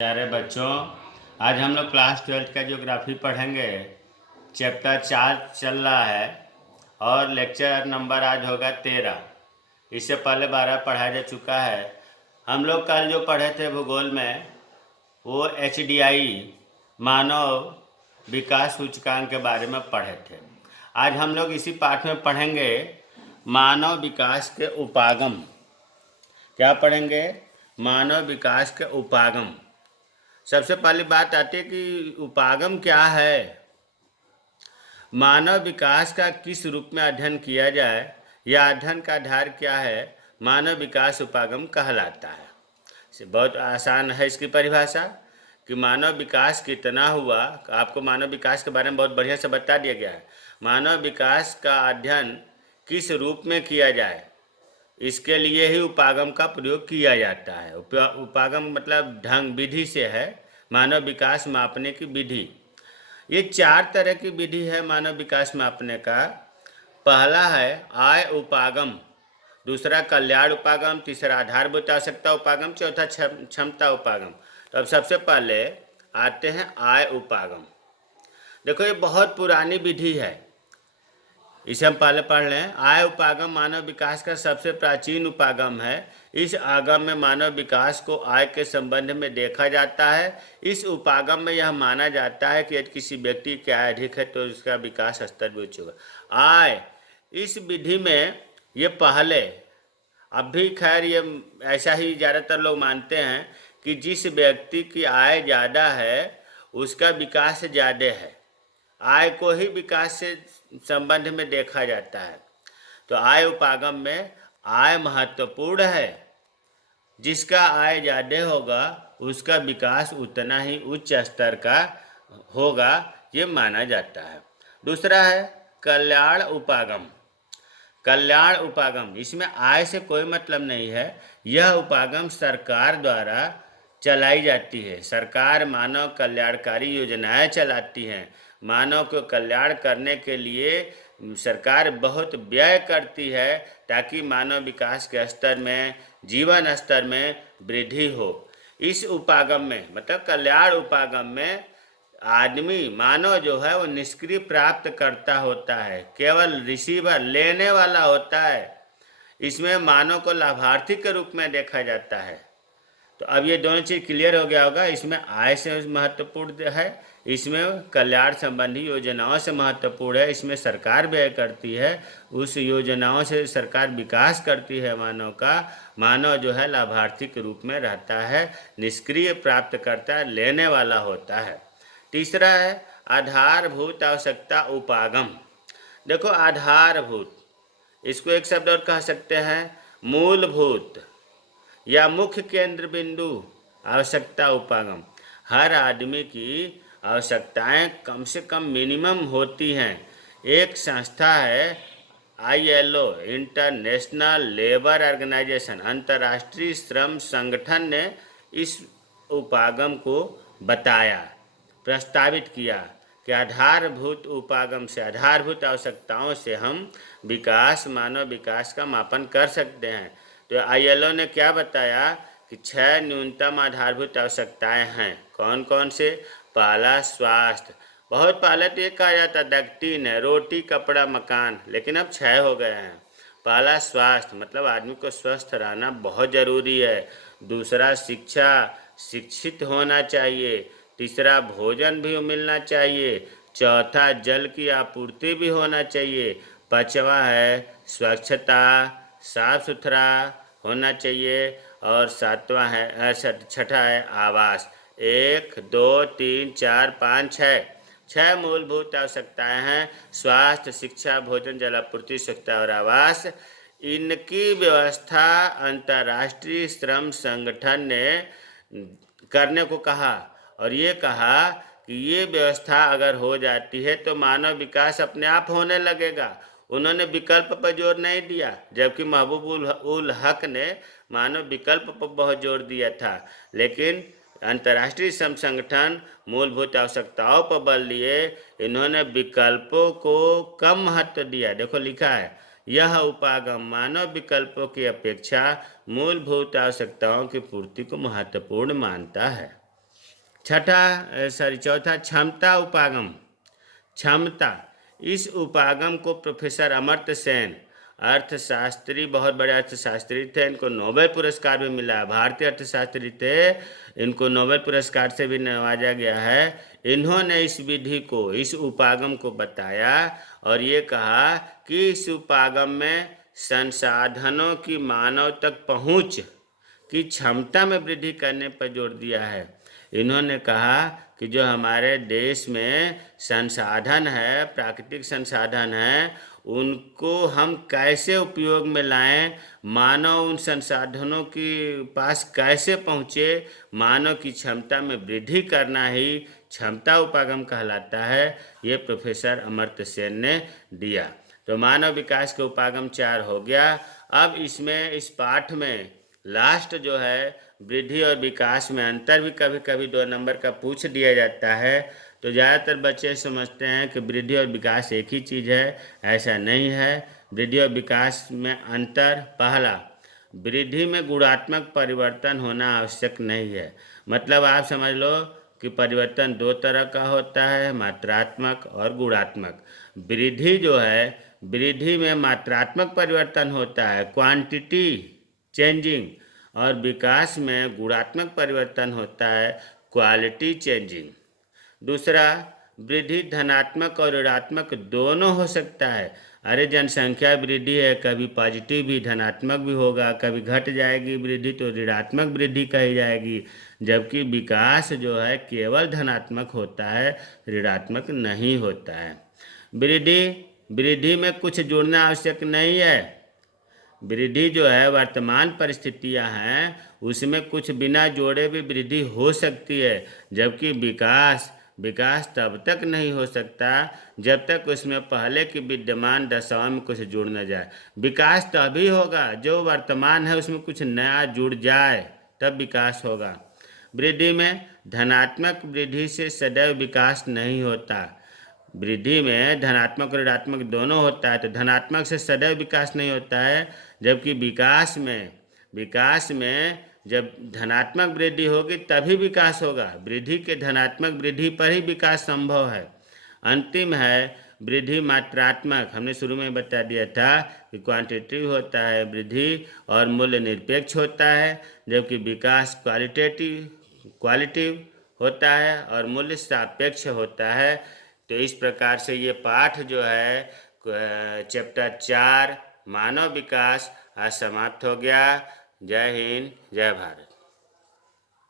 प्यारे बच्चों, आज हम लोग क्लास 12 का ज्योग्राफी पढ़ेंगे। चैप्टर 4 चल रहा है और लेक्चर नंबर आज होगा 13। इससे पहले 12 पढ़ाया जा चुका है। हम लोग कल जो पढ़े थे भूगोल में वो HDI मानव विकास सूचकांक के बारे में पढ़े थे। आज हम लोग इसी पाठ में पढ़ेंगे मानव विकास के उपागम। क्या पढ़ेंगे? मानव विकास के उपागम। सबसे पहली बात आती है कि उपागम क्या है। मानव विकास का किस रूप में अध्ययन किया जाए या अध्ययन का आधार क्या है, मानव विकास उपागम कहलाता है। बहुत आसान है इसकी परिभाषा कि मानव विकास कितना हुआ। आपको मानव विकास के बारे में बहुत बढ़िया से बता दिया गया है। मानव विकास का अध्ययन किस रूप में किया जाए, इसके लिए ही उपागम का प्रयोग किया जाता है। उपागम मतलब ढंग, विधि से है। मानव विकास मापने की विधि, ये 4 तरह की विधि है मानव विकास मापने का। पहला है आय उपागम, दूसरा कल्याण उपागम, तीसरा आधारभूत आवश्यकता उपागम, चौथा क्षमता उपागम। तो अब सबसे पहले आते हैं आय उपागम। देखो, ये बहुत पुरानी विधि है, इसे हम पहले पढ़ लें। आय उपागम मानव विकास का सबसे प्राचीन उपागम है। इस आगम में मानव विकास को आय के संबंध में देखा जाता है। इस उपागम में यह माना जाता है कि यदि किसी व्यक्ति की आय अधिक है तो उसका विकास स्तर भी उच्च होगा। आय, इस विधि में ये पहले, अब भी खैर ये ऐसा ही ज़्यादातर लोग मानते हैं कि जिस व्यक्ति की आय ज़्यादा है उसका विकास ज़्यादा है। आय को ही विकास से संबंध में देखा जाता है। तो आय उपागम में आय महत्वपूर्ण है। जिसका आय ज़्यादा होगा उसका विकास उतना ही उच्च स्तर का होगा, ये माना जाता है। दूसरा है कल्याण उपागम। कल्याण उपागम, इसमें आय से कोई मतलब नहीं है। यह उपागम सरकार द्वारा चलाई जाती है। सरकार मानव कल्याणकारी योजनाएं चलाती हैं। मानव को कल्याण करने के लिए सरकार बहुत व्यय करती है ताकि मानव विकास के स्तर में, जीवन स्तर में वृद्धि हो। इस उपागम में, मतलब कल्याण उपागम में, आदमी, मानव जो है वो निष्क्रिय प्राप्त करता होता है, केवल रिसीवर, लेने वाला होता है। इसमें मानव को लाभार्थी के रूप में देखा जाता है। तो अब ये दोनों चीज़ क्लियर हो गया होगा। इसमें आय से महत्वपूर्ण है, इसमें कल्याण संबंधी योजनाओं से महत्वपूर्ण है। इसमें सरकार व्यय करती है, उस योजनाओं से सरकार विकास करती है मानव का। मानव जो है लाभार्थी के रूप में रहता है, निष्क्रिय प्राप्त करता है, लेने वाला होता है। तीसरा है आधारभूत आवश्यकता उपागम। देखो, आधारभूत, इसको एक शब्द और कह सकते हैं मूलभूत या मुख्य केंद्र बिंदु आवश्यकता उपागम। हर आदमी की आवश्यकताएं कम से कम मिनिमम होती हैं। एक संस्था है ILO, इंटरनेशनल लेबर ऑर्गेनाइजेशन, अंतर्राष्ट्रीय श्रम संगठन ने इस उपागम को बताया, प्रस्तावित किया कि आधारभूत उपागम से, आधारभूत आवश्यकताओं से हम विकास, मानव विकास का मापन कर सकते हैं। तो ILO ने क्या बताया कि 6 न्यूनतम आधारभूत आवश्यकताएं हैं। कौन कौन से? पहला स्वास्थ्य। बहुत पहले तो ये कहा जाता था 3 है, रोटी, कपड़ा, मकान, लेकिन अब 6 हो गए हैं। पहला स्वास्थ्य, मतलब आदमी को स्वस्थ रहना बहुत ज़रूरी है। दूसरा शिक्षा, शिक्षित होना चाहिए। तीसरा भोजन भी मिलना चाहिए। चौथा जल की आपूर्ति भी होना चाहिए। पांचवा है स्वच्छता, साफ सुथरा होना चाहिए। और सातवां है, छठा है आवास। 1, 2, 3, 4, 5, 6, 6 मूलभूत आवश्यकताएं हैं। स्वास्थ्य, शिक्षा, भोजन, जल आपूर्ति, स्वच्छता और आवास। इनकी व्यवस्था अंतर्राष्ट्रीय श्रम संगठन ने करने को कहा, और ये कहा कि ये व्यवस्था अगर हो जाती है तो मानव विकास अपने आप होने लगेगा। उन्होंने विकल्प पर जोर नहीं दिया, जबकि महबूब उल हक ने मानव विकल्प पर बहुत जोर दिया था। लेकिन अंतर्राष्ट्रीय श्रम संगठन मूलभूत आवश्यकताओं पर बल दिए, इन्होंने विकल्पों को कम महत्व दिया। देखो लिखा है, यह उपागम मानव विकल्पों की अपेक्षा मूलभूत आवश्यकताओं की पूर्ति को महत्वपूर्ण मानता है। चौथा क्षमता उपागम। क्षमता, इस उपागम को प्रोफेसर अमर्त्य सेन, अर्थशास्त्री, बहुत बड़े अर्थशास्त्री थे, इनको नोबेल पुरस्कार भी मिला। भारतीय अर्थशास्त्री थे, इनको नोबेल पुरस्कार से भी नवाजा गया है। इन्होंने इस विधि को, इस उपागम को बताया और ये कहा कि इस उपागम में संसाधनों की मानव तक पहुंच की क्षमता में वृद्धि करने पर जोर दिया है। इन्होंने कहा कि जो हमारे देश में संसाधन है, प्राकृतिक संसाधन है, उनको हम कैसे उपयोग में लाएं, मानव उन संसाधनों के पास कैसे पहुँचे, मानव की क्षमता में वृद्धि करना ही क्षमता उपागम कहलाता है। ये प्रोफेसर अमर्त्य सेन ने दिया। तो मानव विकास के उपागम 4 हो गया। अब इसमें, इस पाठ में लास्ट जो है वृद्धि और विकास में अंतर भी कभी कभी 2 नंबर का पूछ दिया जाता है। तो ज़्यादातर बच्चे समझते हैं कि वृद्धि और विकास एक ही चीज़ है, ऐसा नहीं है। वृद्धि और विकास में अंतर, पहला, वृद्धि में गुणात्मक परिवर्तन होना आवश्यक नहीं है। मतलब आप समझ लो कि परिवर्तन 2 तरह का होता है, मात्रात्मक और गुणात्मक। वृद्धि जो है, वृद्धि में मात्रात्मक परिवर्तन होता है, क्वांटिटी चेंजिंग, और विकास में गुणात्मक परिवर्तन होता है, क्वालिटी चेंजिंग। दूसरा, वृद्धि धनात्मक और ऋणात्मक दोनों हो सकता है। अरे जनसंख्या वृद्धि है, कभी पॉजिटिव भी धनात्मक भी होगा, कभी घट जाएगी वृद्धि तो ऋणात्मक वृद्धि कही जाएगी। जबकि विकास जो है केवल धनात्मक होता है, ऋणात्मक नहीं होता है। वृद्धि में कुछ जोड़ना आवश्यक नहीं है। वृद्धि जो है वर्तमान परिस्थितियां हैं, उसमें कुछ बिना जोड़े भी वृद्धि हो सकती है। जबकि विकास तब तक नहीं हो सकता जब तक उसमें पहले की विद्यमान दशाओं में कुछ जुड़ न जाए। विकास तभी होगा जो वर्तमान है उसमें कुछ नया जुड़ जाए, तब विकास होगा। वृद्धि में धनात्मक वृद्धि से सदैव विकास नहीं होता। वृद्धि में धनात्मक और ऋणात्मक दोनों होता है, तो धनात्मक से सदैव विकास नहीं होता है। जबकि विकास में जब धनात्मक वृद्धि होगी तभी विकास होगा। वृद्धि के धनात्मक वृद्धि पर ही विकास संभव है। अंतिम है वृद्धि मात्रात्मक। हमने शुरू में बता दिया था कि क्वांटिटेटिव होता है वृद्धि और मूल्य निरपेक्ष होता है, जबकि विकास क्वालिटिव होता है और मूल्य सापेक्ष होता है। तो इस प्रकार से ये पाठ जो है चैप्टर 4 मानव विकास आज समाप्त हो गया। जय हिंद, जय भारत।